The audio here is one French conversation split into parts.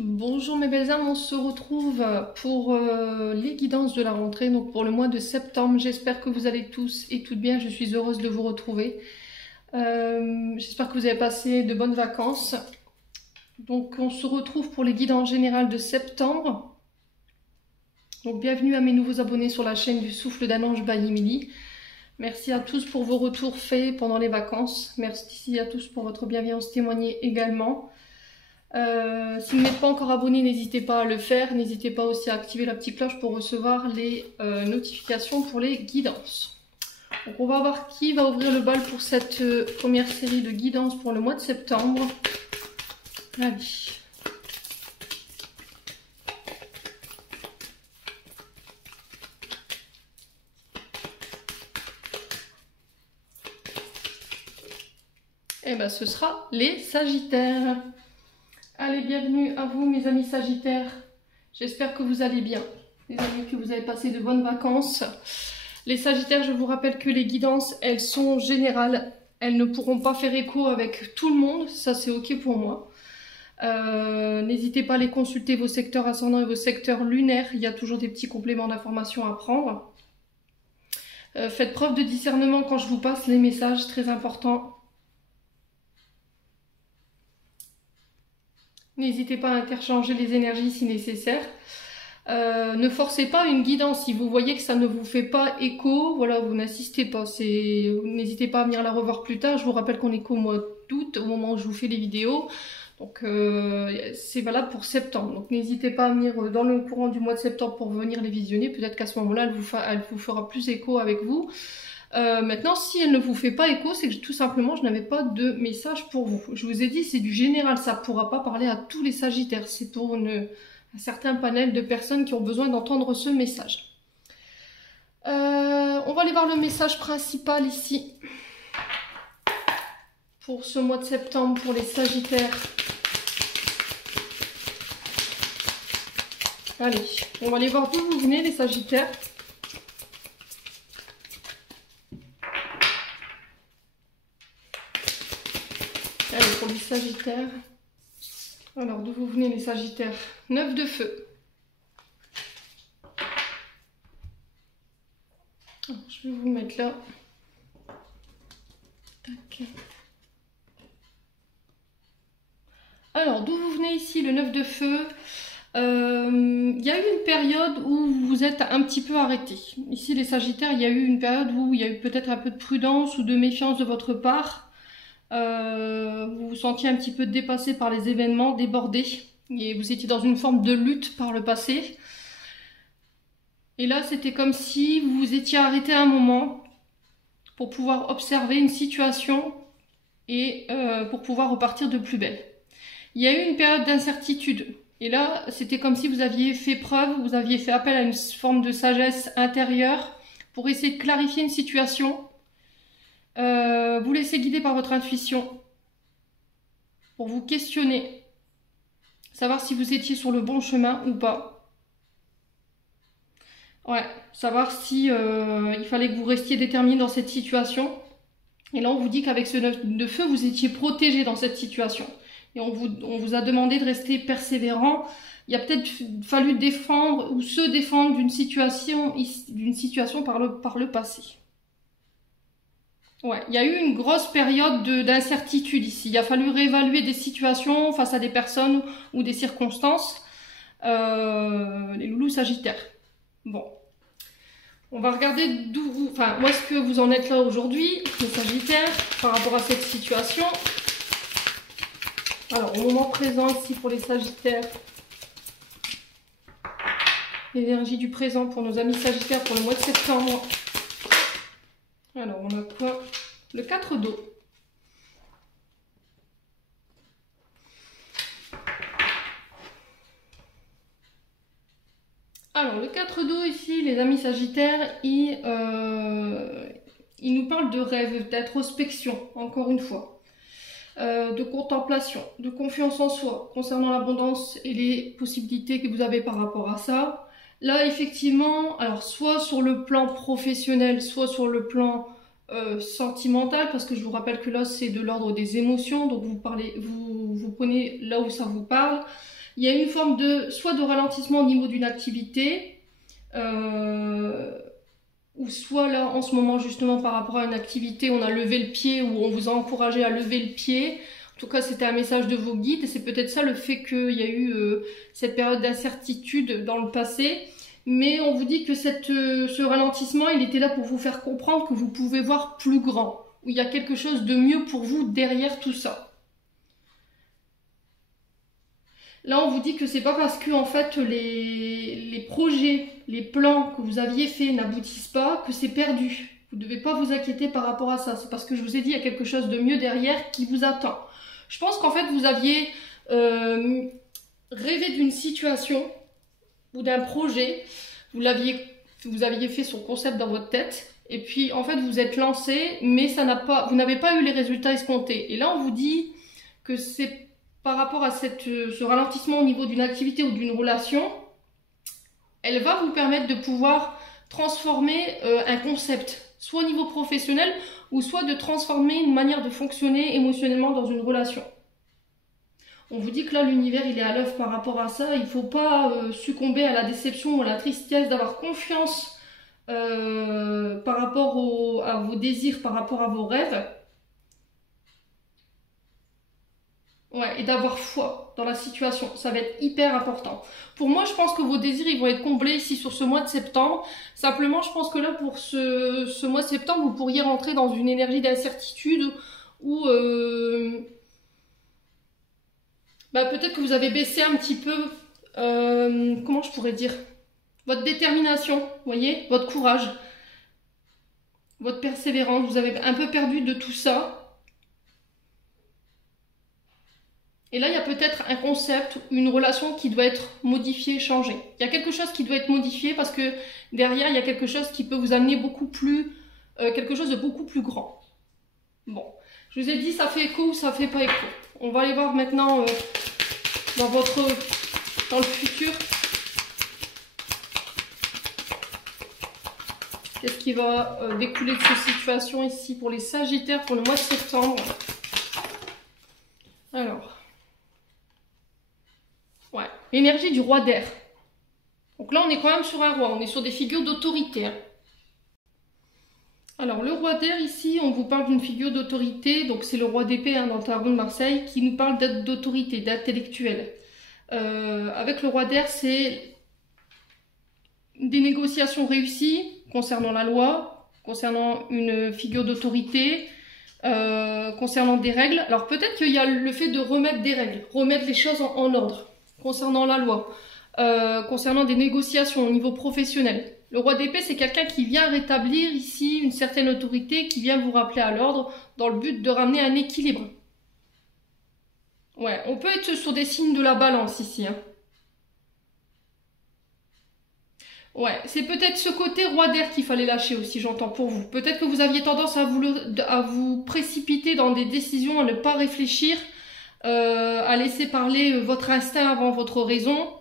Bonjour mes belles âmes, on se retrouve pour les guidances de la rentrée, donc pour le mois de septembre. J'espère que vous allez tous et toutes bien, je suis heureuse de vous retrouver. J'espère que vous avez passé de bonnes vacances. Donc on se retrouve pour les guidances générales de septembre. Donc bienvenue à mes nouveaux abonnés sur la chaîne du Souffle d'un Ange by Emily. Merci à tous pour vos retours faits pendant les vacances. Merci à tous pour votre bienveillance témoignée également. Si vous n'êtes pas encore abonné, n'hésitez pas à le faire. N'hésitez pas aussi à activer la petite cloche pour recevoir les notifications pour les guidances. Donc on va voir qui va ouvrir le bal pour cette première série de guidances pour le mois de septembre. Allez. Et bien ce sera les Sagittaires. Allez, bienvenue à vous mes amis Sagittaires. J'espère que vous allez bien. Les amis, que vous avez passé de bonnes vacances. Les Sagittaires, je vous rappelle que les guidances, elles sont générales. Elles ne pourront pas faire écho avec tout le monde. Ça, c'est ok pour moi. N'hésitez pas à aller consulter vos secteurs ascendants et vos secteurs lunaires. Il y a toujours des petits compléments d'informations à prendre. Faites preuve de discernement quand je vous passe les messages, très importants. N'hésitez pas à interchanger les énergies si nécessaire. Ne forcez pas une guidance. Si vous voyez que ça ne vous fait pas écho, voilà, vous n'assistez pas. N'hésitez pas à venir la revoir plus tard. Je vous rappelle qu'on est qu'au mois d'août, au moment où je vous fais les vidéos. Donc c'est valable pour septembre. Donc n'hésitez pas à venir dans le courant du mois de septembre pour venir les visionner. Peut-être qu'à ce moment-là, elle vous fera plus écho avec vous. Maintenant, si elle ne vous fait pas écho, c'est que tout simplement je n'avais pas de message pour vous. Je vous ai dit, c'est du général, ça ne pourra pas parler à tous les Sagittaires. C'est pour un certain panel de personnes qui ont besoin d'entendre ce message. On va aller voir le message principal ici pour ce mois de septembre pour les Sagittaires. Allez, on va aller voir d'où vous venez les Sagittaires. Allez, pour les Sagittaires. Alors, d'où vous venez les Sagittaires? 9 de feu. Alors, je vais vous mettre là. Tac. Alors, d'où vous venez ici, le 9 de feu? Il y a eu une période où vous vous êtes un petit peu arrêté. Ici, les Sagittaires, il y a eu une période où il y a eu peut-être un peu de prudence ou de méfiance de votre part. Vous vous sentiez un petit peu dépassé par les événements, débordé. Et vous étiez dans une forme de lutte par le passé. Et là, c'était comme si vous vous étiez arrêté un moment pour pouvoir observer une situation et pour pouvoir repartir de plus belle. Il y a eu une période d'incertitude. Et là, c'était comme si vous aviez fait preuve, vous aviez fait appel à une forme de sagesse intérieure pour essayer de clarifier une situation. Vous laissez guider par votre intuition pour vous questionner, savoir si vous étiez sur le bon chemin ou pas. Ouais, savoir si il fallait que vous restiez déterminé dans cette situation. Et là, on vous dit qu'avec ce 9 de feu, vous étiez protégé dans cette situation. Et on vous a demandé de rester persévérant. Il a peut-être fallu défendre ou se défendre d'une situation par le passé. Ouais, il y a eu une grosse période d'incertitude ici. Il a fallu réévaluer des situations face à des personnes ou des circonstances. Les loulous Sagittaires. Bon. On va regarder où est-ce que vous en êtes là aujourd'hui, les Sagittaires, par rapport à cette situation. Alors, au moment présent ici pour les Sagittaires, l'énergie du présent pour nos amis Sagittaires pour le mois de septembre. Alors, on a quoi? Le 4 d'eau. Alors, le 4 d'eau ici, les amis Sagittaires, il nous parle de rêve, d'introspection, encore une fois. De contemplation, de confiance en soi, concernant l'abondance et les possibilités que vous avez par rapport à ça. Là, effectivement, alors soit sur le plan professionnel, soit sur le plan sentimental, parce que je vous rappelle que là, c'est de l'ordre des émotions, donc vous prenez là où ça vous parle. il y a une forme de soit de ralentissement au niveau d'une activité, ou soit là en ce moment justement par rapport à une activité, on a levé le pied ou on vous a encouragé à lever le pied. En tout cas, c'était un message de vos guides et c'est peut-être ça le fait qu'il y a eu cette période d'incertitude dans le passé. Mais on vous dit que ce ralentissement, il était là pour vous faire comprendre que vous pouvez voir plus grand. Où il y a quelque chose de mieux pour vous derrière tout ça. Là, on vous dit que c'est pas parce que en fait les projets, les plans que vous aviez faits n'aboutissent pas que c'est perdu. Vous ne devez pas vous inquiéter par rapport à ça. C'est parce que je vous ai dit, il y a quelque chose de mieux derrière qui vous attend. Je pense qu'en fait, vous aviez rêvé d'une situation ou d'un projet. Vous aviez fait son concept dans votre tête. Et puis, en fait, vous êtes lancé, mais vous n'avez pas eu les résultats escomptés. Et là, on vous dit que c'est par rapport à ce ralentissement au niveau d'une activité ou d'une relation, elle va vous permettre de pouvoir transformer un concept, soit au niveau professionnel, ou soit de transformer une manière de fonctionner émotionnellement dans une relation. On vous dit que là, l'univers, il est à l'œuvre par rapport à ça. Il ne faut pas succomber à la déception ou à la tristesse, d'avoir confiance par rapport à vos désirs, par rapport à vos rêves. Ouais, et d'avoir foi dans la situation. Ça va être hyper important. Pour moi, je pense que vos désirs, ils vont être comblés ici sur ce mois de septembre. Simplement, je pense que là, pour ce mois de septembre, vous pourriez rentrer dans une énergie d'incertitude où... peut-être que vous avez baissé un petit peu... comment je pourrais dire ? Votre détermination, vous voyez, votre courage, votre persévérance, vous avez un peu perdu de tout ça. Et là, il y a peut-être un concept, une relation qui doit être modifiée, changée. Il y a quelque chose qui doit être modifié parce que derrière, il y a quelque chose qui peut vous amener beaucoup plus, quelque chose de beaucoup plus grand. Bon, je vous ai dit, ça fait écho ou ça fait pas écho. On va aller voir maintenant dans le futur. Qu'est-ce qui va découler de cette situation ici pour les Sagittaires pour le mois de septembre? Alors, ouais, l'énergie du roi d'air. Donc là, on est quand même sur un roi, on est sur des figures d'autorité. Hein. Alors, le roi d'air ici, on vous parle d'une figure d'autorité, donc c'est le roi d'épée dans le tarot de Marseille, qui nous parle d'autorité, d'intellectuel. Avec le roi d'air, c'est des négociations réussies concernant la loi, concernant une figure d'autorité, concernant des règles. Alors peut-être qu'il y a le fait de remettre des règles, remettre les choses en ordre, concernant la loi, concernant des négociations au niveau professionnel. Le roi d'épée, c'est quelqu'un qui vient rétablir ici une certaine autorité, qui vient vous rappeler à l'ordre dans le but de ramener un équilibre. Ouais, on peut être sur des signes de la balance ici. Hein. Ouais, c'est peut-être ce côté roi d'air qu'il fallait lâcher aussi, j'entends pour vous. Peut-être que vous aviez tendance à vous précipiter dans des décisions, à ne pas réfléchir, à laisser parler votre instinct avant votre raison,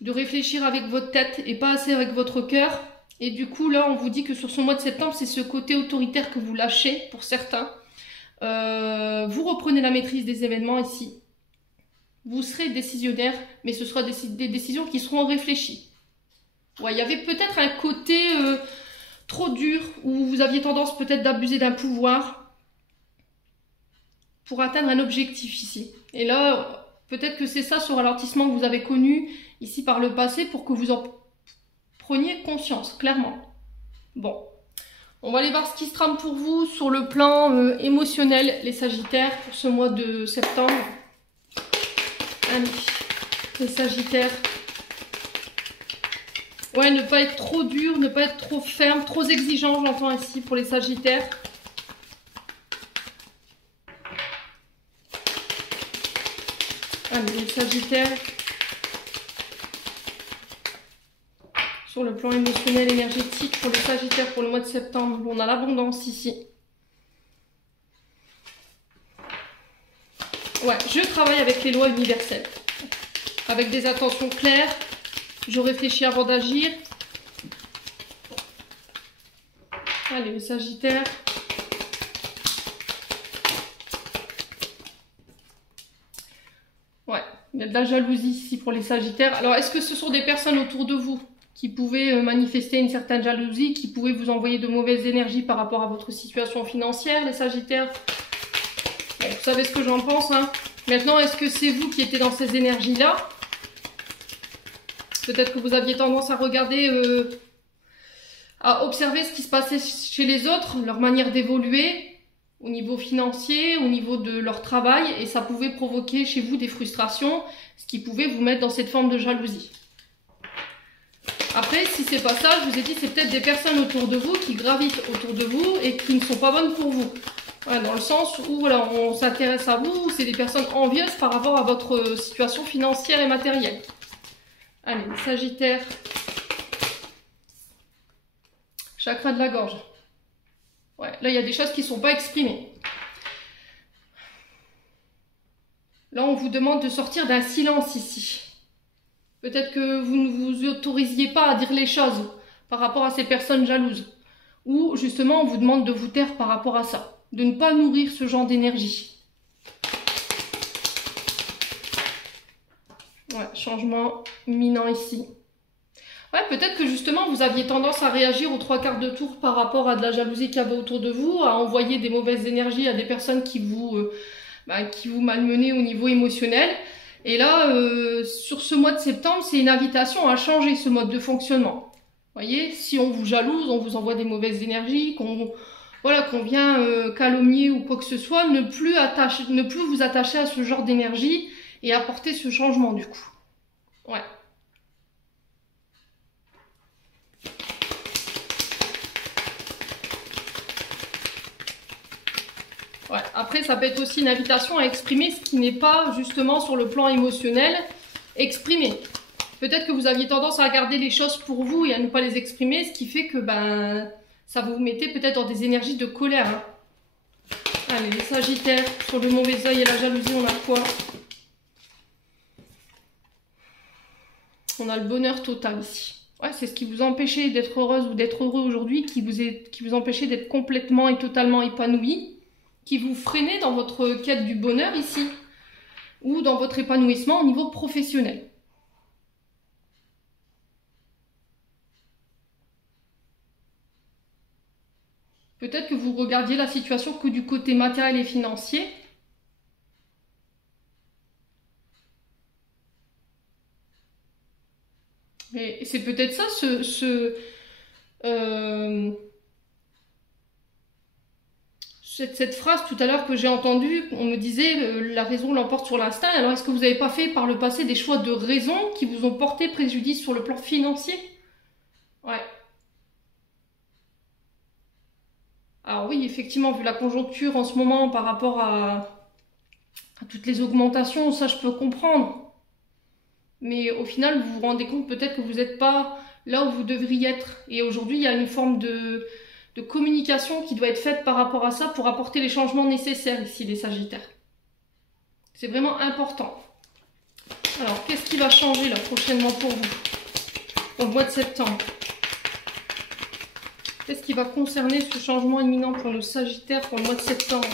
de réfléchir avec votre tête et pas assez avec votre cœur. Et du coup, là, on vous dit que sur ce mois de septembre, c'est ce côté autoritaire que vous lâchez, pour certains. Vous reprenez la maîtrise des événements ici. Vous serez décisionnaire, mais ce sera des décisions qui seront réfléchies. Ouais, il y avait peut-être un côté trop dur, où vous aviez tendance peut-être d'abuser d'un pouvoir pour atteindre un objectif ici. Et là, peut-être que c'est ça ce ralentissement que vous avez connu ici par le passé pour que vous en preniez conscience, clairement. Bon, on va aller voir ce qui se trame pour vous sur le plan émotionnel, les Sagittaires, pour ce mois de septembre. Allez, les Sagittaires. Ouais, ne pas être trop dur, ne pas être trop ferme, trop exigeant, j'entends ici pour les Sagittaires. Allez, les Sagittaires. Sur le plan émotionnel, énergétique, pour les Sagittaires, pour le mois de septembre, on a l'abondance ici. Ouais, je travaille avec les lois universelles. Avec des intentions claires. Je réfléchis avant d'agir. Allez, le Sagittaire. Ouais, il y a de la jalousie ici pour les Sagittaires. Alors, est-ce que ce sont des personnes autour de vous qui pouvaient manifester une certaine jalousie, qui pouvaient vous envoyer de mauvaises énergies par rapport à votre situation financière, les Sagittaires? Bon, vous savez ce que j'en pense, hein. Maintenant, est-ce que c'est vous qui étiez dans ces énergies-là? Peut-être que vous aviez tendance à regarder, à observer ce qui se passait chez les autres, leur manière d'évoluer au niveau financier, au niveau de leur travail, et ça pouvait provoquer chez vous des frustrations, ce qui pouvait vous mettre dans cette forme de jalousie. Après, si c'est pas ça, je vous ai dit, c'est peut-être des personnes autour de vous qui gravitent autour de vous et qui ne sont pas bonnes pour vous. Ouais, dans le sens où voilà, on s'intéresse à vous, c'est des personnes envieuses par rapport à votre situation financière et matérielle. Allez, Sagittaire. Chakra de la gorge. Ouais, là, il y a des choses qui ne sont pas exprimées. Là, on vous demande de sortir d'un silence ici. Peut-être que vous ne vous autorisiez pas à dire les choses par rapport à ces personnes jalouses. Ou justement, on vous demande de vous taire par rapport à ça. De ne pas nourrir ce genre d'énergie. Ouais, changement imminent ici. Ouais, peut-être que justement, vous aviez tendance à réagir aux 3/4 de tour par rapport à de la jalousie qu'il y avait autour de vous, à envoyer des mauvaises énergies à des personnes qui vous malmenaient au niveau émotionnel. Et là, sur ce mois de septembre, c'est une invitation à changer ce mode de fonctionnement. Vous voyez, si on vous jalouse, on vous envoie des mauvaises énergies, qu'on vient calomnier ou quoi que ce soit, ne plus vous attacher à ce genre d'énergie et apporter ce changement du coup. Ouais. Ouais. Après, ça peut être aussi une invitation à exprimer ce qui n'est pas justement sur le plan émotionnel exprimé. Peut-être que vous aviez tendance à garder les choses pour vous et à ne pas les exprimer, ce qui fait que ça vous mettait peut-être dans des énergies de colère. Hein. Allez, les Sagittaires, sur le mauvais œil et la jalousie, on a quoi? On a le bonheur total ici. Ouais, c'est ce qui vous empêchait d'être heureuse ou d'être heureux aujourd'hui, qui vous empêchait d'être complètement et totalement épanoui, qui vous freinait dans votre quête du bonheur ici, ou dans votre épanouissement au niveau professionnel. Peut-être que vous regardiez la situation que du côté matériel et financier. Et c'est peut-être ça, cette phrase tout à l'heure que j'ai entendue, on me disait la raison l'emporte sur l'instinct. Alors est-ce que vous n'avez pas fait par le passé des choix de raison qui vous ont porté préjudice sur le plan financier? Ouais. Alors oui, effectivement, vu la conjoncture en ce moment par rapport à toutes les augmentations, ça je peux comprendre. Mais au final, vous vous rendez compte peut-être que vous n'êtes pas là où vous devriez être. Et aujourd'hui, il y a une forme de communication qui doit être faite par rapport à ça pour apporter les changements nécessaires ici, les Sagittaires. C'est vraiment important. Alors, qu'est-ce qui va changer là prochainement pour vous, au mois de septembre? Qu'est-ce qui va concerner ce changement imminent pour nos Sagittaires pour le mois de septembre?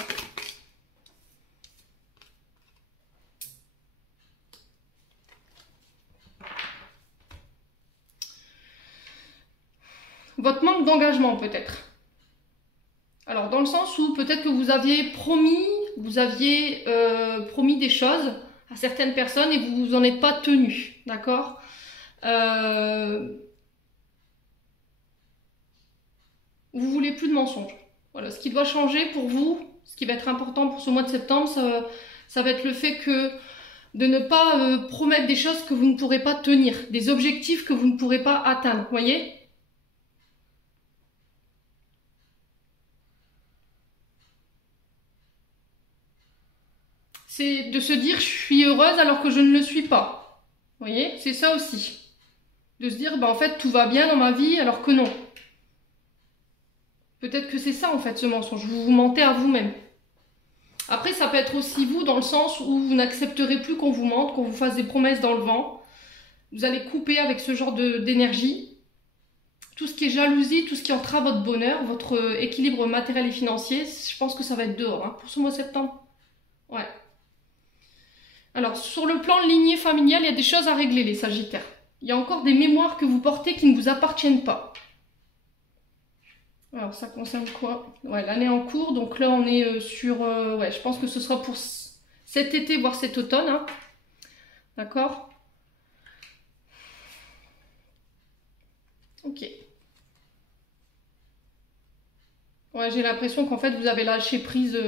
Votre manque d'engagement peut-être. Alors dans le sens où peut-être que vous aviez promis des choses à certaines personnes et vous vous en êtes pas tenu, d'accord? Vous voulez plus de mensonges. Voilà, ce qui doit changer pour vous, ce qui va être important pour ce mois de septembre, ça va être le fait de ne pas promettre des choses que vous ne pourrez pas tenir, des objectifs que vous ne pourrez pas atteindre, vous voyez? C'est de se dire je suis heureuse alors que je ne le suis pas. Vous voyez? C'est ça aussi. De se dire en fait tout va bien dans ma vie alors que non. Peut-être que c'est ça en fait ce mensonge. Vous vous mentez à vous-même. Après ça peut être aussi vous dans le sens où vous n'accepterez plus qu'on vous mente, qu'on vous fasse des promesses dans le vent. Vous allez couper avec ce genre d'énergie. Tout ce qui est jalousie, tout ce qui entrave votre bonheur, votre équilibre matériel et financier, je pense que ça va être dehors hein, pour ce mois de septembre. Ouais. Alors, sur le plan lignée familiale, il y a des choses à régler, les Sagittaires. Il y a encore des mémoires que vous portez qui ne vous appartiennent pas. Alors, ça concerne quoi? Ouais, l'année en cours, donc là, on est sur... ouais, je pense que ce sera pour cet été, voire cet automne. Hein. D'accord? Ok. Ouais, j'ai l'impression qu'en fait, vous avez lâché prise...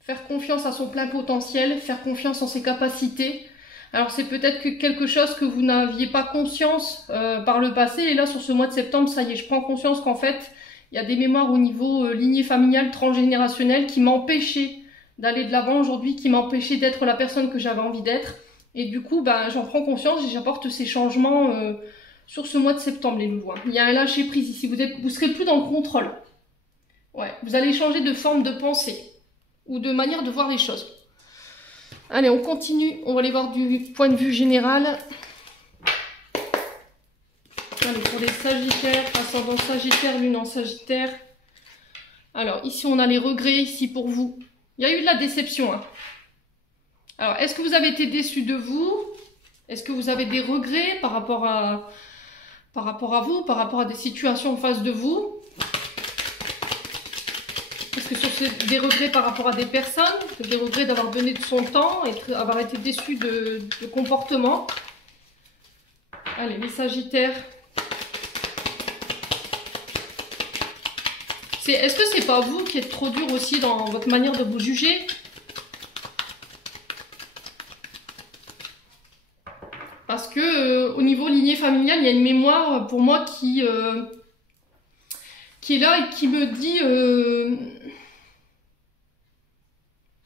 Faire confiance à son plein potentiel, faire confiance en ses capacités. Alors c'est peut-être que quelque chose que vous n'aviez pas conscience par le passé, et là sur ce mois de septembre, ça y est, je prends conscience qu'en fait, il y a des mémoires au niveau lignée familiale transgénérationnelle qui m'empêchaient d'aller de l'avant aujourd'hui, qui m'empêchaient d'être la personne que j'avais envie d'être. Et du coup, ben, j'en prends conscience et j'apporte ces changements sur ce mois de septembre, les loups. Il y a un lâcher prise ici, vous serez plus dans le contrôle. Ouais, vous allez changer de forme de pensée ou de manière de voir les choses. Allez, on continue. On va aller voir du point de vue général. Allez, pour les Sagittaires, ascendant Sagittaire, lune en Sagittaire. Alors, ici, on a les regrets, ici, pour vous. Il y a eu de la déception. Hein. Alors, est-ce que vous avez été déçu de vous? Est-ce que vous avez des regrets par rapport à vous, par rapport à des situations en face de vous? Est-ce que c'est des regrets par rapport à des personnes, des regrets d'avoir donné de son temps, avoir été déçu de comportement? Allez, les Sagittaires. Est-ce que c'est pas vous qui êtes trop dur aussi dans votre manière de vous juger? Parce que au niveau lignée familiale, il y a une mémoire pour moi qui est là et qui me dit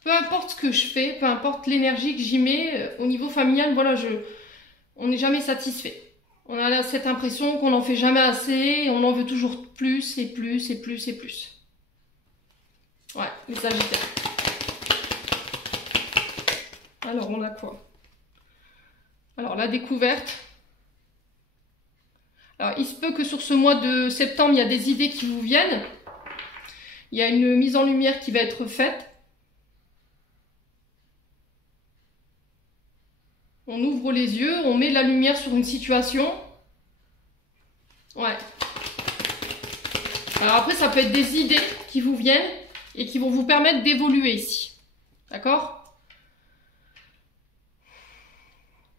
peu importe ce que je fais, peu importe l'énergie que j'y mets, au niveau familial, voilà, on n'est jamais satisfait. On a cette impression qu'on n'en fait jamais assez, et on en veut toujours plus et plus et plus et plus. Ouais, les Sagittaires. Alors, on a quoi? Alors, la découverte. Alors, il se peut que sur ce mois de septembre, il y a des idées qui vous viennent. Il y a une mise en lumière qui va être faite. On ouvre les yeux, on met la lumière sur une situation. Ouais. Alors après, ça peut être des idées qui vous viennent et qui vont vous permettre d'évoluer ici. D'accord?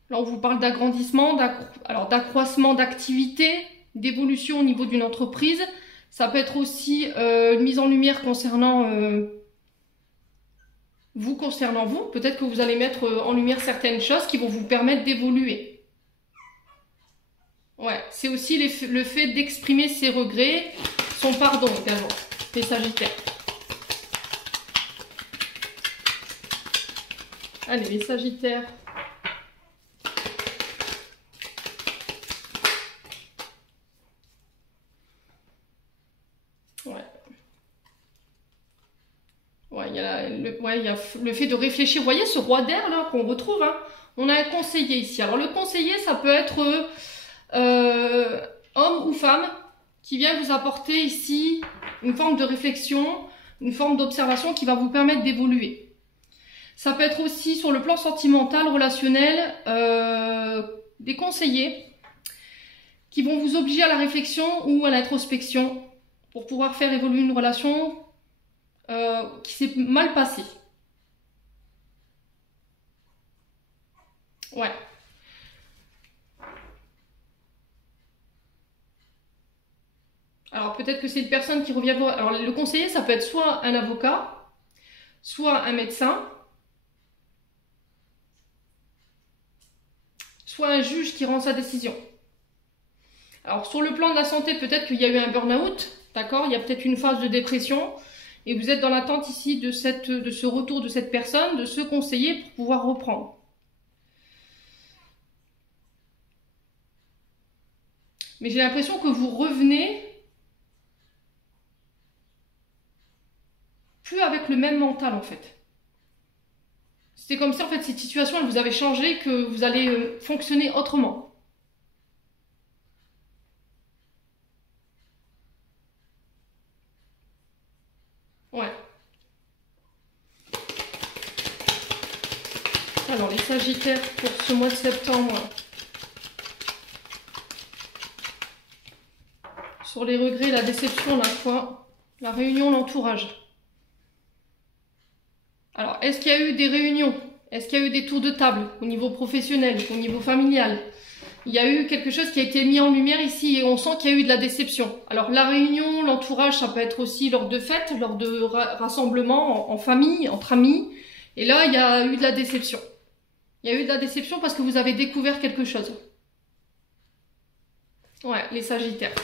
Là, on vous parle d'agrandissement, d'accroissement d'activité, d'évolution au niveau d'une entreprise. Ça peut être aussi une mise en lumière concernant vous. Peut-être que vous allez mettre en lumière certaines choses qui vont vous permettre d'évoluer. Ouais, c'est aussi le fait d'exprimer ses regrets, son pardon également, les Sagittaires. Allez, les Sagittaires. Ouais. Ouais, il y a le fait de réfléchir. Vous voyez ce roi d'air là qu'on retrouve, hein, on a un conseiller ici. Alors le conseiller, ça peut être homme ou femme qui vient vous apporter ici une forme de réflexion, une forme d'observation qui va vous permettre d'évoluer. Ça peut être aussi sur le plan sentimental, relationnel, des conseillers qui vont vous obliger à la réflexion ou à l'introspection pour pouvoir faire évoluer une relation qui s'est mal passée. Ouais. Alors peut-être que c'est une personne qui revient voir. Alors le conseiller, ça peut être soit un avocat, soit un médecin, soit un juge qui rend sa décision. Alors sur le plan de la santé, peut-être qu'il y a eu un burn-out, d'accord? Il y a peut-être une phase de dépression et vous êtes dans l'attente ici de ce retour de cette personne, de ce conseiller pour pouvoir reprendre. Mais j'ai l'impression que vous revenez plus avec le même mental en fait. C'est comme si en fait cette situation elle vous avait changé, que vous allez fonctionner autrement. Ouais. Alors, les Sagittaires pour ce mois de septembre. Sur les regrets, la déception, la foi, la réunion, l'entourage. Alors, est-ce qu'il y a eu des réunions? Est-ce qu'il y a eu des tours de table au niveau professionnel, au niveau familial? Il y a eu quelque chose qui a été mis en lumière ici et on sent qu'il y a eu de la déception. Alors, la réunion, l'entourage, ça peut être aussi lors de fêtes, lors de rassemblements en famille, entre amis. Et là, il y a eu de la déception. Il y a eu de la déception parce que vous avez découvert quelque chose. Ouais, les Sagittaires.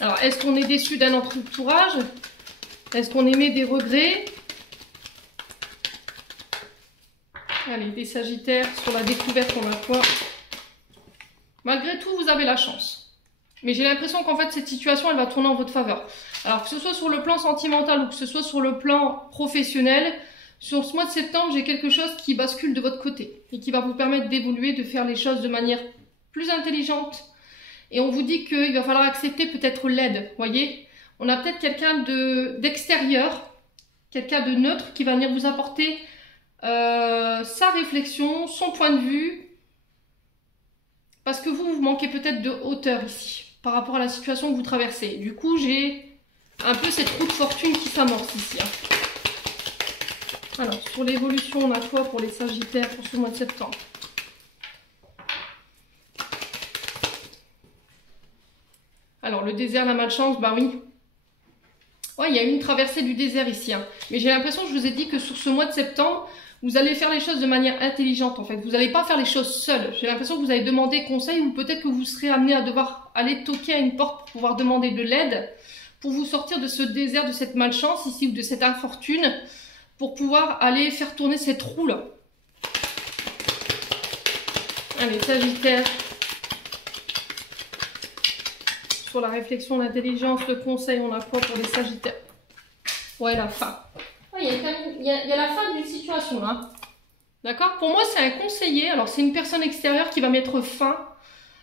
Alors, est-ce qu'on est déçu d'un entourage? Est-ce qu'on émet des regrets? Allez, des Sagittaires, sur la découverte, on a quoi? Malgré tout, vous avez la chance. Mais j'ai l'impression qu'en fait, cette situation, elle va tourner en votre faveur. Alors, que ce soit sur le plan sentimental ou que ce soit sur le plan professionnel, sur ce mois de septembre, j'ai quelque chose qui bascule de votre côté et qui va vous permettre d'évoluer, de faire les choses de manière plus intelligente. Et on vous dit qu'il va falloir accepter peut-être l'aide, voyez. On a peut-être quelqu'un d'extérieur, quelqu'un de neutre qui va venir vous apporter sa réflexion, son point de vue. Parce que vous manquez peut-être de hauteur ici, par rapport à la situation que vous traversez. Du coup, j'ai un peu cette roue de fortune qui s'amorce ici. Alors, sur l'évolution, on a quoi pour les Sagittaires pour ce mois de septembre? Alors, le désert, la malchance, bah oui. Ouais, il y a eu une traversée du désert ici. Mais j'ai l'impression, je vous ai dit que sur ce mois de septembre, vous allez faire les choses de manière intelligente, en fait. Vous n'allez pas faire les choses seuls. J'ai l'impression que vous allez demander conseil ou peut-être que vous serez amené à devoir aller toquer à une porte pour pouvoir demander de l'aide, pour vous sortir de ce désert, de cette malchance ici ou de cette infortune, pour pouvoir aller faire tourner cette roue-là. Allez, Sagittaire. Sur la réflexion, l'intelligence, le conseil, on a quoi pour les Sagittaires? Ouais, la fin. Ouais, il y a la fin d'une situation, là. D'accord? Pour moi, c'est un conseiller. Alors, c'est une personne extérieure qui va mettre fin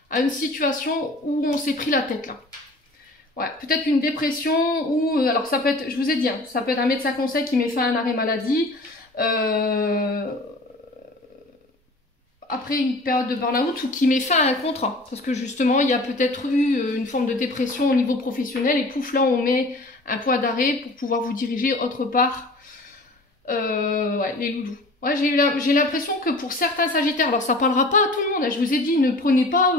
à une situation où on s'est pris la tête, là. Ouais, peut-être une dépression ou... alors, ça peut être... Je vous ai dit, ça peut être un médecin conseil qui met fin à un arrêt maladie. Après une période de burn-out ou qui met fin à un contrat. Parce que justement, il y a peut-être eu une forme de dépression au niveau professionnel et pouf, là, on met un point d'arrêt pour pouvoir vous diriger autre part. Ouais, les loulous. Ouais, j'ai l'impression que pour certains Sagittaires, alors ça parlera pas à tout le monde, je vous ai dit, ne prenez pas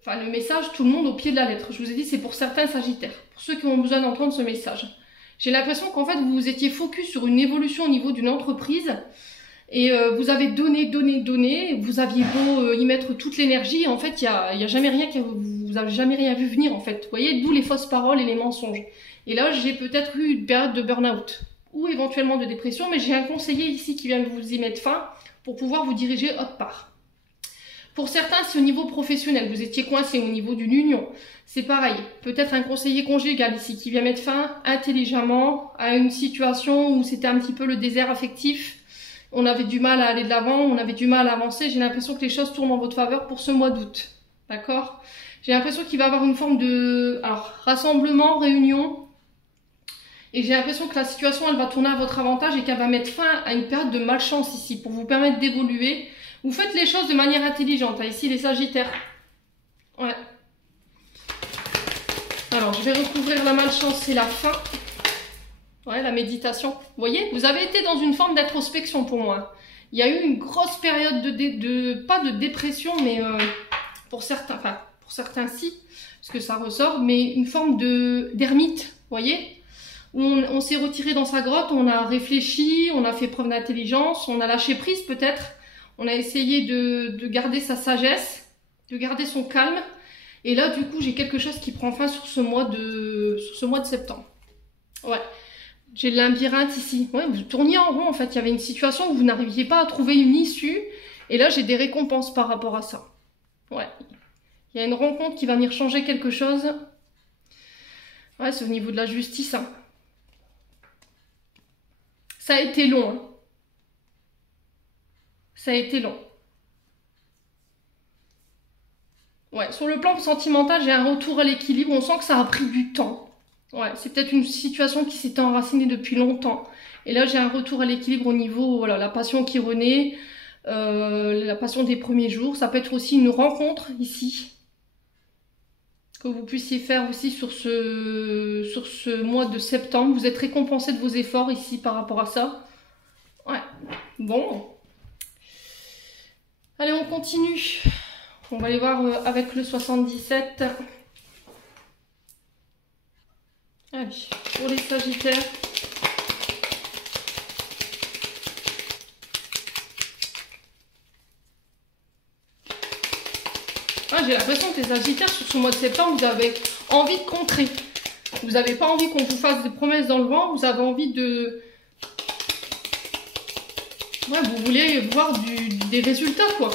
enfin, le message tout le monde au pied de la lettre. Je vous ai dit, c'est pour certains Sagittaires, pour ceux qui ont besoin d'entendre ce message. J'ai l'impression qu'en fait, vous étiez focus sur une évolution au niveau d'une entreprise et vous avez donné, vous aviez beau y mettre toute l'énergie, en fait, il y a jamais rien vous n'avez jamais rien vu venir, en fait. Vous voyez, d'où les fausses paroles et les mensonges. Et là, j'ai peut-être eu une période de burn-out ou éventuellement de dépression, mais j'ai un conseiller ici qui vient vous y mettre fin pour pouvoir vous diriger autre part. Pour certains, c'est au niveau professionnel, vous étiez coincé au niveau d'une union. C'est pareil, peut-être un conseiller conjugal ici qui vient mettre fin intelligemment à une situation où c'était un petit peu le désert affectif. On avait du mal à aller de l'avant, on avait du mal à avancer. J'ai l'impression que les choses tournent en votre faveur pour ce mois d'août. D'accord? J'ai l'impression qu'il va y avoir une forme de rassemblement, réunion. Et j'ai l'impression que la situation, elle va tourner à votre avantage et qu'elle va mettre fin à une période de malchance ici pour vous permettre d'évoluer. Vous faites les choses de manière intelligente. Ici, les Sagittaires. Ouais. Alors, je vais recouvrir la malchance, c'est la fin. Ouais, la méditation. Vous voyez, vous avez été dans une forme d'introspection pour moi. Il y a eu une grosse période pas de dépression, mais pour certains si, parce que ça ressort, mais une forme d'ermite, vous voyez, où on s'est retiré dans sa grotte, on a réfléchi, on a fait preuve d'intelligence, on a lâché prise peut-être, on a essayé de garder sa sagesse, de garder son calme. Et là, du coup, j'ai quelque chose qui prend fin sur ce mois de septembre. Ouais. J'ai le labyrinthe ici. Ouais, vous tourniez en rond, en fait. Il y avait une situation où vous n'arriviez pas à trouver une issue. Et là, j'ai des récompenses par rapport à ça. Ouais. Il y a une rencontre qui va venir changer quelque chose. Ouais, c'est au niveau de la justice. Ça a été long. Ça a été long. Ouais, sur le plan sentimental, j'ai un retour à l'équilibre. On sent que ça a pris du temps. Ouais, c'est peut-être une situation qui s'était enracinée depuis longtemps. Et là, j'ai un retour à l'équilibre au niveau, voilà, la passion qui renaît, la passion des premiers jours. Ça peut être aussi une rencontre ici, que vous puissiez faire aussi sur ce mois de septembre. Vous êtes récompensé de vos efforts ici par rapport à ça. Ouais, bon. Allez, on continue. On va aller voir avec le 77. Allez, pour les Sagittaires. Ah, j'ai l'impression que les Sagittaires, sur ce mois de septembre, vous avez envie de contrer. Vous n'avez pas envie qu'on vous fasse des promesses dans le vent, vous avez envie de... Ouais, vous voulez voir des résultats, quoi.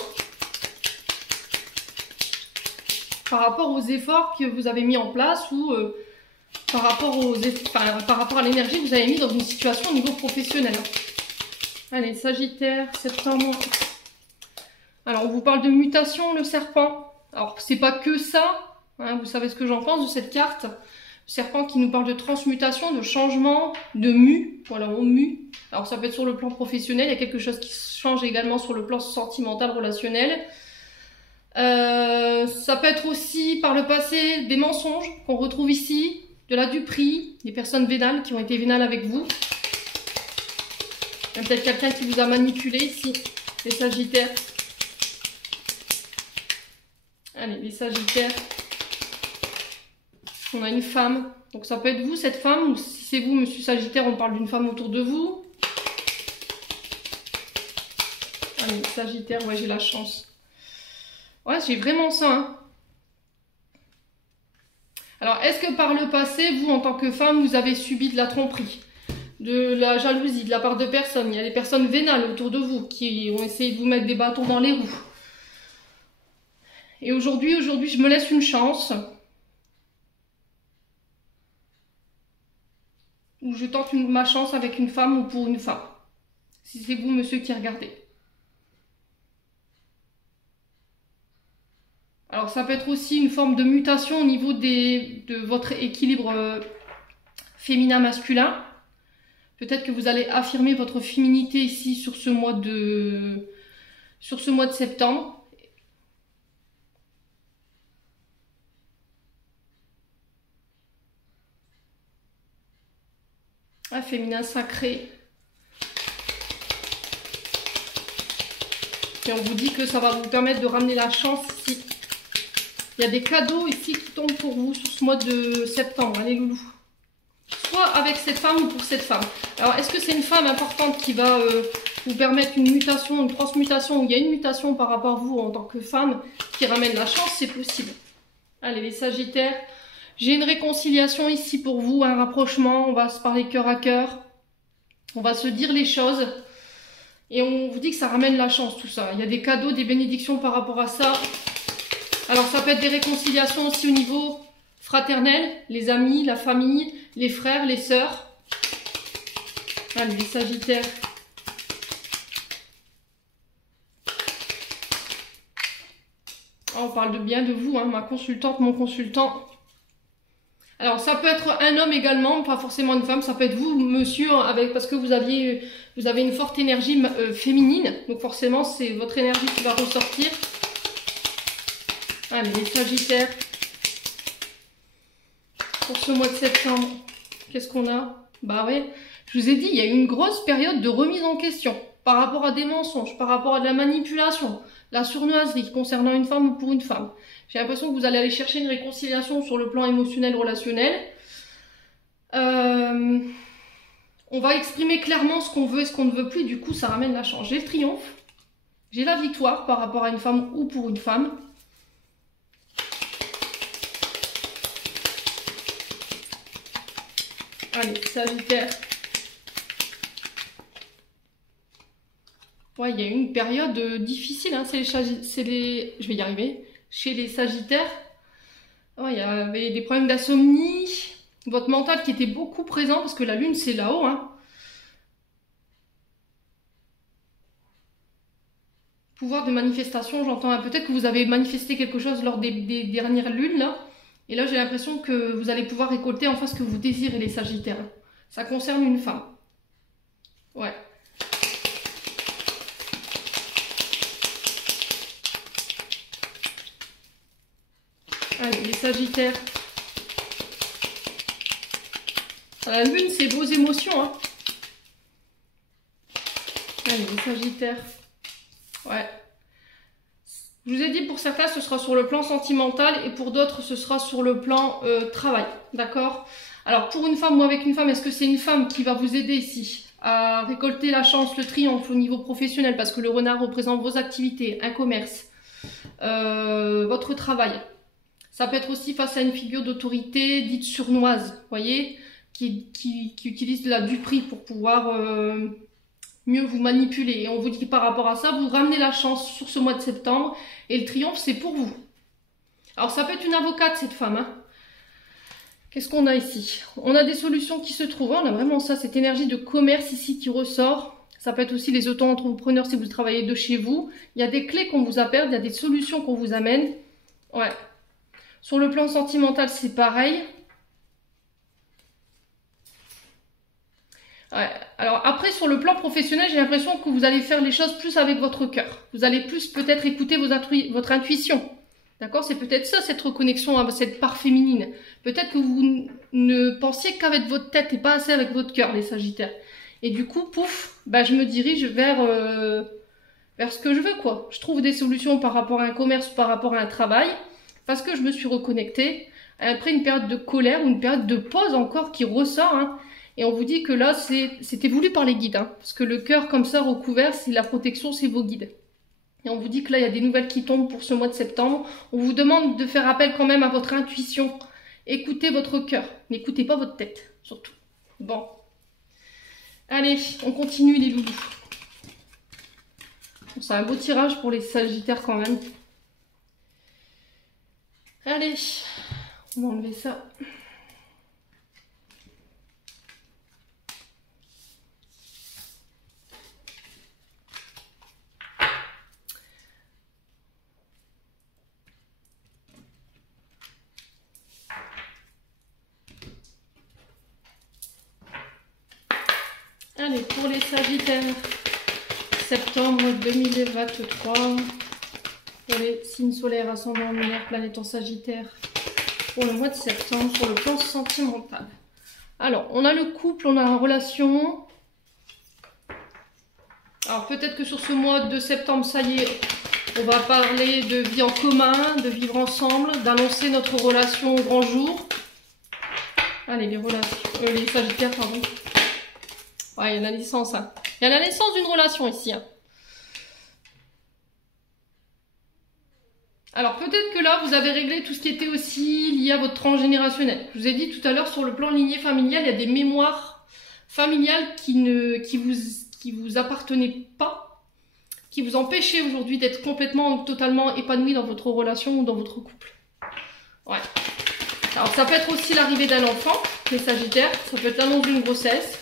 Par rapport aux efforts que vous avez mis en place ou par rapport à l'énergie que vous avez mis dans une situation au niveau professionnel. Allez, Sagittaire, septembre. Alors, on vous parle de mutation, le serpent. Alors, c'est pas que ça. Hein, vous savez ce que j'en pense de cette carte. Le serpent qui nous parle de transmutation, de changement, de mue. Voilà, on mue. Alors, ça peut être sur le plan professionnel. Il y a quelque chose qui change également sur le plan sentimental, relationnel. Ça peut être aussi par le passé des mensonges qu'on retrouve ici, de la duperie, des personnes vénales qui ont été vénales avec vous. Il y a peut-être quelqu'un qui vous a manipulé ici, les Sagittaires. Allez, les Sagittaires. On a une femme. Donc ça peut être vous, cette femme, ou si c'est vous, monsieur Sagittaire, on parle d'une femme autour de vous. Allez, Sagittaire, ouais, j'ai la chance. Ouais, j'ai vraiment ça, hein. Alors, est-ce que par le passé, vous, en tant que femme, vous avez subi de la tromperie, de la jalousie, de la part de personnes? Il y a des personnes vénales autour de vous qui ont essayé de vous mettre des bâtons dans les roues. Et aujourd'hui, je me laisse une chance. Ou je tente ma chance avec une femme ou pour une femme. Si c'est vous, monsieur, qui regardez. Alors, ça peut être aussi une forme de mutation au niveau de votre équilibre féminin-masculin. Peut-être que vous allez affirmer votre féminité ici sur ce mois de septembre. Ah, féminin sacré. Et on vous dit que ça va vous permettre de ramener la chance ici. Il y a des cadeaux ici qui tombent pour vous sur ce mois de septembre. Allez, loulou. Soit avec cette femme ou pour cette femme. Alors, est-ce que c'est une femme importante qui va vous permettre une mutation, une transmutation, où il y a une mutation par rapport à vous en tant que femme qui ramène la chance? C'est possible. Allez, les Sagittaires. J'ai une réconciliation ici pour vous, un rapprochement. On va se parler cœur à cœur. On va se dire les choses. Et on vous dit que ça ramène la chance, tout ça. Il y a des cadeaux, des bénédictions par rapport à ça. Alors, ça peut être des réconciliations aussi au niveau fraternel, les amis, la famille, les frères, les sœurs. Allez, les Sagittaires. On parle de bien de vous, hein, ma consultante, mon consultant. Alors, ça peut être un homme également, pas forcément une femme. Ça peut être vous, monsieur, parce que vous avez une forte énergie féminine. Donc, forcément, c'est votre énergie qui va ressortir. Allez, les Sagittaires. Pour ce mois de septembre, qu'est-ce qu'on a? Bah ouais, je vous ai dit, il y a eu une grosse période de remise en question par rapport à des mensonges, par rapport à de la manipulation, la sournoiserie concernant une femme ou pour une femme. J'ai l'impression que vous allez aller chercher une réconciliation sur le plan émotionnel, relationnel. On va exprimer clairement ce qu'on veut et ce qu'on ne veut plus, du coup ça ramène la chance. J'ai le triomphe, j'ai la victoire par rapport à une femme ou pour une femme. Allez, Sagittaire. Ouais, il y a eu une période difficile, hein, je vais y arriver, chez les Sagittaires. Ouais, il y avait des problèmes d'insomnie, votre mental qui était beaucoup présent, parce que la lune c'est là-haut, hein. Pouvoir de manifestation, j'entends, hein. Peut-être que vous avez manifesté quelque chose lors des dernières lunes, là. Et là, j'ai l'impression que vous allez pouvoir récolter enfin ce que vous désirez, les Sagittaires. Ça concerne une femme. Ouais. Allez, les Sagittaires. La lune, c'est vos émotions, hein. Allez, les Sagittaires. Ouais. Je vous ai dit, pour certains, ce sera sur le plan sentimental et pour d'autres, ce sera sur le plan travail. D'accord? Alors, pour une femme ou avec une femme, est-ce que c'est une femme qui va vous aider ici à récolter la chance, le triomphe au niveau professionnel? Parce que le renard représente vos activités, un commerce, votre travail. Ça peut être aussi face à une figure d'autorité dite sournoise, voyez, qui utilise de la duperie pour pouvoir mieux vous manipuler. Et on vous dit que par rapport à ça, vous ramenez la chance sur ce mois de septembre et le triomphe, c'est pour vous. Alors, ça peut être une avocate, cette femme, hein. Qu'est-ce qu'on a ici? On a des solutions qui se trouvent. On a vraiment ça, cette énergie de commerce ici qui ressort. Ça peut être aussi les auto-entrepreneurs si vous travaillez de chez vous. Il y a des clés qu'on vous appelle, il y a des solutions qu'on vous amène. Ouais. Sur le plan sentimental, c'est pareil. Ouais. Alors après, sur le plan professionnel, j'ai l'impression que vous allez faire les choses plus avec votre cœur. Vous allez plus peut-être écouter votre intuition. D'accord? C'est peut-être ça, cette reconnexion à cette part féminine. Peut-être que vous ne pensiez qu'avec votre tête et pas assez avec votre cœur, les Sagittaires. Et du coup, pouf, bah, je me dirige vers ce que je veux, quoi. Je trouve des solutions par rapport à un commerce ou par rapport à un travail, parce que je me suis reconnectée. Après une période de colère ou une période de pause encore qui ressort, hein. Et on vous dit que là, c'était voulu par les guides, hein, parce que le cœur comme ça recouvert, c'est la protection, c'est vos guides. Et on vous dit que là, il y a des nouvelles qui tombent pour ce mois de septembre. On vous demande de faire appel quand même à votre intuition. Écoutez votre cœur. N'écoutez pas votre tête, surtout. Bon. Allez, on continue les loulous. Bon, c'est un beau tirage pour les Sagittaires quand même. Allez, on va enlever ça. Allez, pour les Sagittaires, septembre 2023, pour les signes solaires, ascendant, lunaire, planète en Sagittaire, pour le mois de septembre, sur le plan sentimental. Alors, on a le couple, on a la relation. Alors, peut-être que sur ce mois de septembre, ça y est, on va parler de vie en commun, de vivre ensemble, d'annoncer notre relation au grand jour. Allez, les Sagittaires, pardon. Ouais, il y a la naissance, hein. Il y a la naissance d'une relation ici, hein. Alors, peut-être que là, vous avez réglé tout ce qui était aussi lié à votre transgénérationnel. Je vous ai dit tout à l'heure, sur le plan lignée familial, il y a des mémoires familiales qui vous appartenaient pas, qui vous empêchaient aujourd'hui d'être complètement, totalement épanoui dans votre relation ou dans votre couple. Ouais. Alors, ça peut être aussi l'arrivée d'un enfant, les Sagittaires. Ça peut être l'annonce d'une grossesse.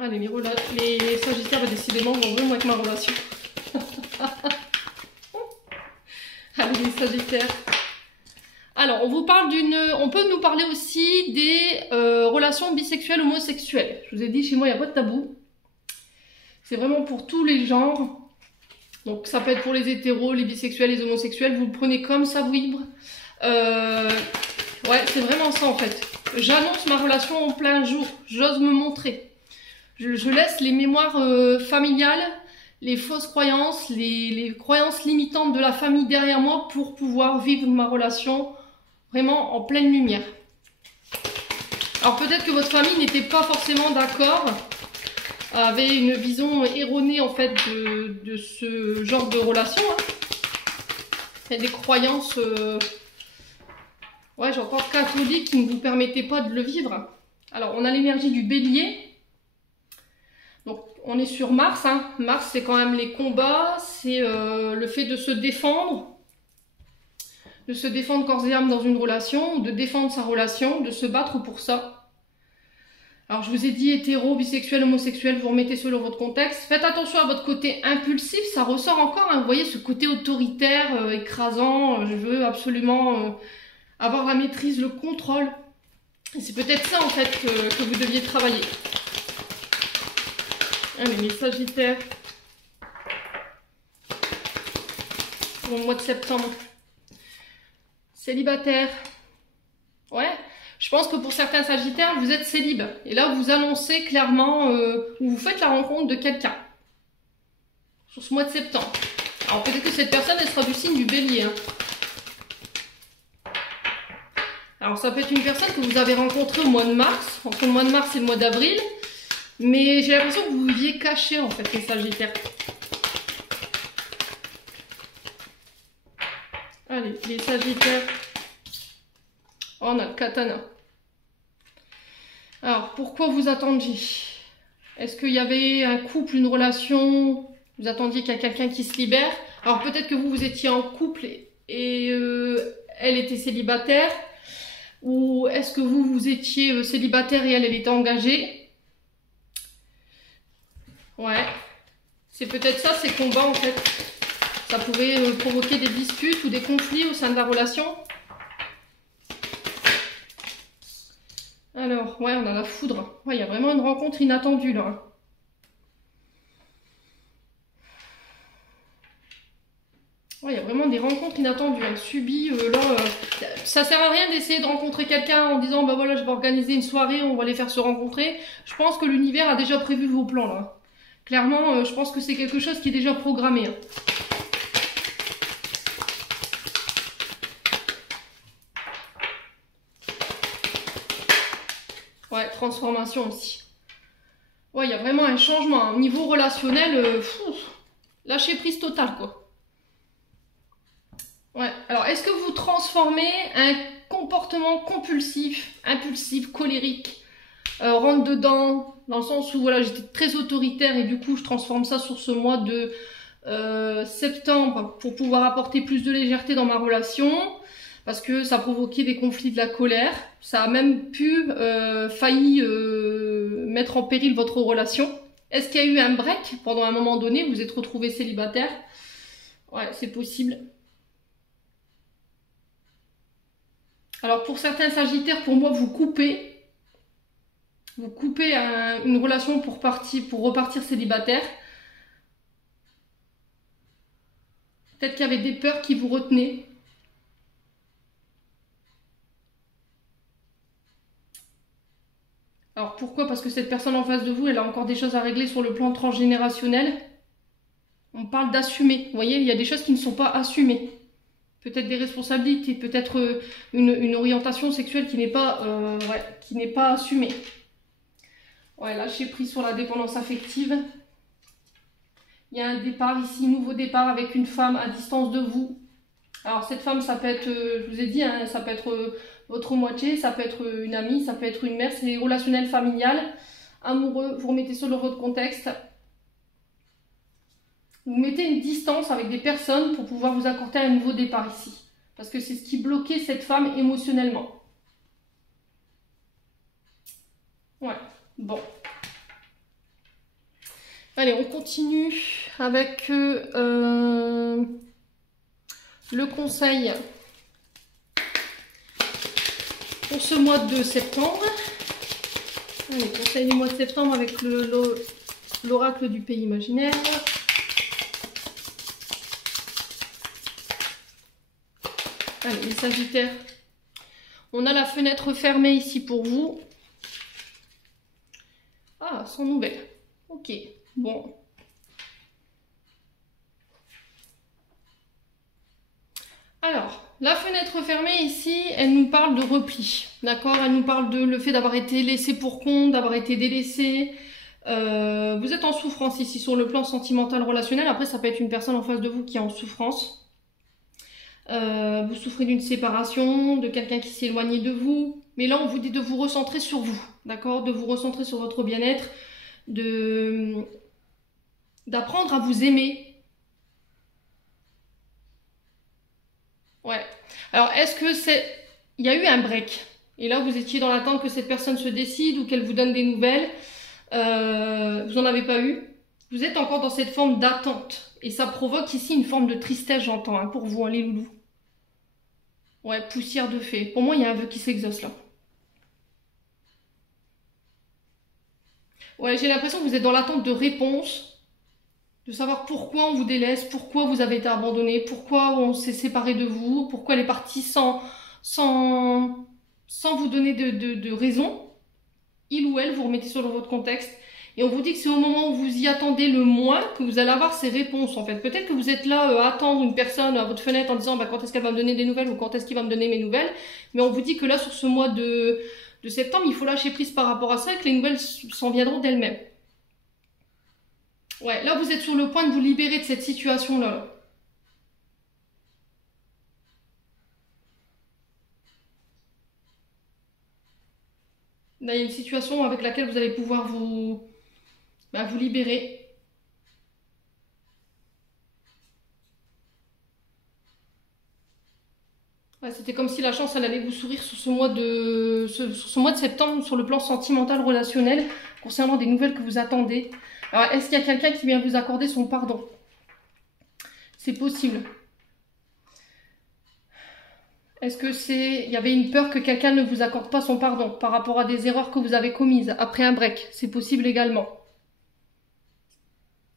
Ah, les Sagittaires, bah, décidément, vont vraiment avec ma relation. Allez, les Sagittaires. Alors, on peut nous parler aussi des relations bisexuelles, homosexuelles. Je vous ai dit, chez moi, il n'y a pas de tabou. C'est vraiment pour tous les genres. Donc, ça peut être pour les hétéros, les bisexuels, les homosexuels. Vous le prenez comme ça vibre. Ouais, c'est vraiment ça, en fait. J'annonce ma relation en plein jour. J'ose me montrer. Je laisse les mémoires familiales, les fausses croyances, les croyances limitantes de la famille derrière moi pour pouvoir vivre ma relation vraiment en pleine lumière. Alors peut-être que votre famille n'était pas forcément d'accord, avait une vision erronée en fait de ce genre de relation. Hein. Il y a des croyances, ouais, j'entends catholiques qui ne vous permettaient pas de le vivre. Alors on a l'énergie du bélier. Donc, on est sur Mars, hein. Mars, c'est quand même les combats, c'est le fait de se défendre corps et âme dans une relation, de défendre sa relation, de se battre pour ça. Alors, je vous ai dit hétéro, bisexuel, homosexuel, vous remettez selon votre contexte. Faites attention à votre côté impulsif, ça ressort encore, hein. Vous voyez ce côté autoritaire, écrasant, je veux absolument avoir la maîtrise, le contrôle. C'est peut-être ça, en fait, que vous deviez travailler. Allez, les Sagittaires. Pour le mois de septembre. Célibataire. Ouais. Je pense que pour certains Sagittaires, vous êtes célib. Et là, vous annoncez clairement, ou vous faites la rencontre de quelqu'un. Sur ce mois de septembre. Alors peut-être que cette personne, elle sera du signe du Bélier. Hein. Alors ça peut être une personne que vous avez rencontrée au mois de mars. Entre le mois de mars et le mois d'avril. Mais j'ai l'impression que vous viviez caché en fait, les Sagittaires. Allez, les Sagittaires. Oh, on a le katana. Alors, pourquoi vous attendiez? Est-ce qu'il y avait un couple, une relation? Vous attendiez qu'il y a quelqu'un qui se libère? Alors, peut-être que vous étiez en couple et elle était célibataire. Ou est-ce que vous étiez célibataire et elle était engagée? Ouais. C'est peut-être ça, ces combats, en fait. Ça pouvait provoquer des disputes ou des conflits au sein de la relation. Alors, ouais, on a la foudre. Ouais, il y a vraiment une rencontre inattendue, là. Ouais, il y a vraiment des rencontres inattendues, hein, subies. Là, ça sert à rien d'essayer de rencontrer quelqu'un en disant, bah voilà, je vais organiser une soirée, on va les faire se rencontrer. Je pense que l'univers a déjà prévu vos plans, là. Clairement, je pense que c'est quelque chose qui est déjà programmé. Hein. Ouais, transformation aussi. Ouais, il y a vraiment un changement. Hein. Au niveau relationnel, lâcher prise totale, quoi. Ouais, alors est-ce que vous transformez un comportement compulsif, impulsif, colérique, rentre dedans, dans le sens où voilà, j'étais très autoritaire et du coup je transforme ça sur ce mois de septembre pour pouvoir apporter plus de légèreté dans ma relation. Parce que ça a provoqué des conflits, de la colère. Ça a même pu failli mettre en péril votre relation. Est-ce qu'il y a eu un break pendant un moment donné? Vous vous êtes retrouvé célibataire? Ouais, c'est possible. Alors pour certains Sagittaires, pour moi, vous coupez. Vous coupez une relation pour repartir célibataire. Peut-être qu'il y avait des peurs qui vous retenaient. Alors pourquoi? Parce que cette personne en face de vous, elle a encore des choses à régler sur le plan transgénérationnel. On parle d'assumer. Vous voyez, il y a des choses qui ne sont pas assumées. Peut-être des responsabilités, peut-être une orientation sexuelle qui n'est pas, assumée. Ouais, là, j'ai pris sur la dépendance affective. Il y a un départ ici, nouveau départ avec une femme à distance de vous. Alors cette femme, ça peut être, je vous ai dit, hein, ça peut être votre moitié, ça peut être une amie, ça peut être une mère, c'est relationnel, familial, amoureux, vous remettez ça dans votre contexte. Vous mettez une distance avec des personnes pour pouvoir vous accorder un nouveau départ ici. Parce que c'est ce qui bloquait cette femme émotionnellement. Ouais, bon. Allez, on continue avec le conseil pour ce mois de septembre. Allez, conseil du mois de septembre avec l'oracle du pays imaginaire. Allez, les Sagittaires. On a la fenêtre fermée ici pour vous. Ah, sans nouvelles. Ok, bon. Alors, la fenêtre fermée ici, elle nous parle de repli, d'accord? Elle nous parle de le fait d'avoir été laissé pour compte, d'avoir été délaissé. Vous êtes en souffrance ici sur le plan sentimental relationnel. Après, ça peut être une personne en face de vous qui est en souffrance. Vous souffrez d'une séparation, de quelqu'un qui s'est éloigné de vous. Mais là, on vous dit de vous recentrer sur vous, d'accord? De vous recentrer sur votre bien-être, d'apprendre à vous aimer. Ouais. Alors, est-ce que il y a eu un break? Et là, vous étiez dans l'attente que cette personne se décide ou qu'elle vous donne des nouvelles. Vous n'en avez pas eu. Vous êtes encore dans cette forme d'attente. Et ça provoque ici une forme de tristesse, j'entends, hein, pour vous, hein, les loulous. Ouais, poussière de fée. Pour moi, il y a un vœu qui s'exauce là. Ouais, j'ai l'impression que vous êtes dans l'attente de réponses, de savoir pourquoi on vous délaisse, pourquoi vous avez été abandonné, pourquoi on s'est séparé de vous, pourquoi elle est partie sans vous donner de raison. Il ou elle, vous remettez sur votre contexte. Et on vous dit que c'est au moment où vous y attendez le moins que vous allez avoir ces réponses en fait. Peut-être que vous êtes là à attendre une personne à votre fenêtre en disant bah, quand est-ce qu'elle va me donner des nouvelles ou quand est-ce qu'il va me donner mes nouvelles. Mais on vous dit que là sur ce mois de septembre, il faut lâcher prise par rapport à ça et que les nouvelles s'en viendront d'elles-mêmes. Ouais, là vous êtes sur le point de vous libérer de cette situation-là. Là, il y a une situation avec laquelle vous allez pouvoir vous libérer. Ouais, c'était comme si la chance elle allait vous sourire sur ce mois de septembre sur le plan sentimental relationnel concernant des nouvelles que vous attendez. Alors est-ce qu'il y a quelqu'un qui vient vous accorder son pardon? C'est possible. Est-ce que il y avait une peur que quelqu'un ne vous accorde pas son pardon par rapport à des erreurs que vous avez commises après un break? C'est possible également.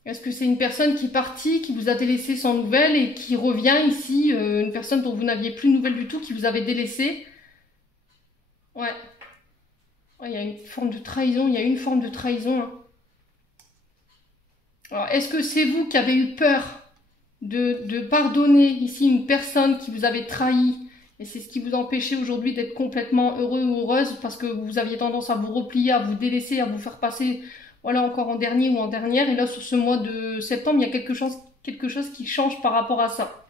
Est-ce que c'est une personne qui est partie, qui vous a délaissé sans nouvelles et qui revient ici, une personne dont vous n'aviez plus de nouvelles du tout, qui vous avait délaissé? Ouais. Ouais, il y a une forme de trahison, il y a une forme de trahison. Hein. Alors, est-ce que c'est vous qui avez eu peur de pardonner ici une personne qui vous avait trahi? Et c'est ce qui vous empêchait aujourd'hui d'être complètement heureux ou heureuse parce que vous aviez tendance à vous replier, à vous délaisser, à vous faire passer... Voilà, encore en dernier ou en dernière. Et là, sur ce mois de septembre, il y a quelque chose qui change par rapport à ça.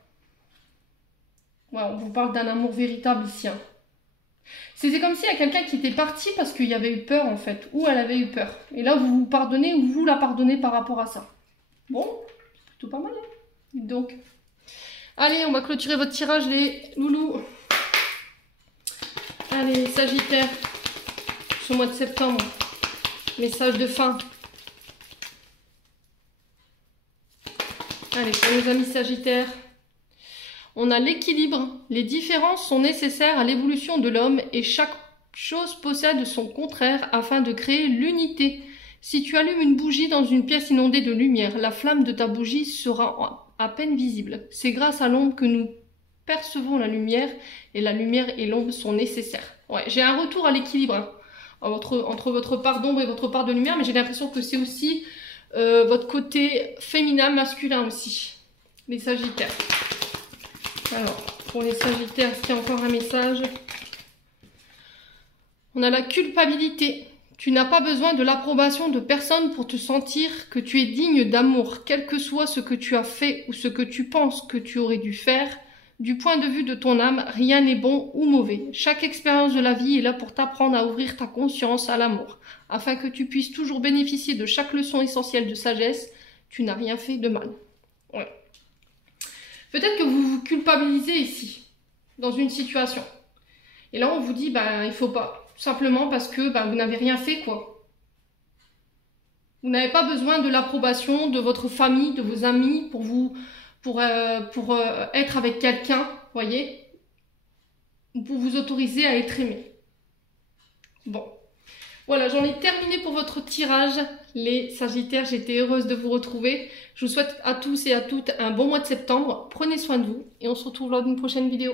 Ouais, on vous parle d'un amour véritable ici. Hein. C'était comme s'il y a quelqu'un qui était parti parce qu'il y avait eu peur, en fait. Ou elle avait eu peur. Et là, vous vous pardonnez ou vous la pardonnez par rapport à ça. Bon, c'est plutôt pas mal. Hein. Donc, allez, on va clôturer votre tirage, les loulous. Allez, Sagittaire, ce mois de septembre. Message de fin. Allez, pour nos amis Sagittaires, on a l'équilibre. Les différences sont nécessaires à l'évolution de l'homme et chaque chose possède son contraire afin de créer l'unité. Si tu allumes une bougie dans une pièce inondée de lumière, la flamme de ta bougie sera à peine visible. C'est grâce à l'ombre que nous percevons la lumière et la lumière et l'ombre sont nécessaires. Ouais, j'ai un retour à l'équilibre. Hein. Entre votre part d'ombre et votre part de lumière, mais j'ai l'impression que c'est aussi votre côté féminin, masculin aussi, les Sagittaires. Alors, pour les Sagittaires, est-ce qu'il y a encore un message? On a la culpabilité. Tu n'as pas besoin de l'approbation de personne pour te sentir que tu es digne d'amour, quel que soit ce que tu as fait ou ce que tu penses que tu aurais dû faire. Du point de vue de ton âme, rien n'est bon ou mauvais. Chaque expérience de la vie est là pour t'apprendre à ouvrir ta conscience à l'amour. Afin que tu puisses toujours bénéficier de chaque leçon essentielle de sagesse, tu n'as rien fait de mal. Ouais. Peut-être que vous vous culpabilisez ici, dans une situation. Et là, on vous dit, bah, il faut pas. Tout simplement parce que bah, vous n'avez rien fait, quoi. Vous n'avez pas besoin de l'approbation de votre famille, de vos amis, pour être avec quelqu'un, voyez, ou pour vous autoriser à être aimé. Bon, voilà, j'en ai terminé pour votre tirage, les Sagittaires. J'étais heureuse de vous retrouver. Je vous souhaite à tous et à toutes un bon mois de septembre. Prenez soin de vous et on se retrouve lors d'une prochaine vidéo.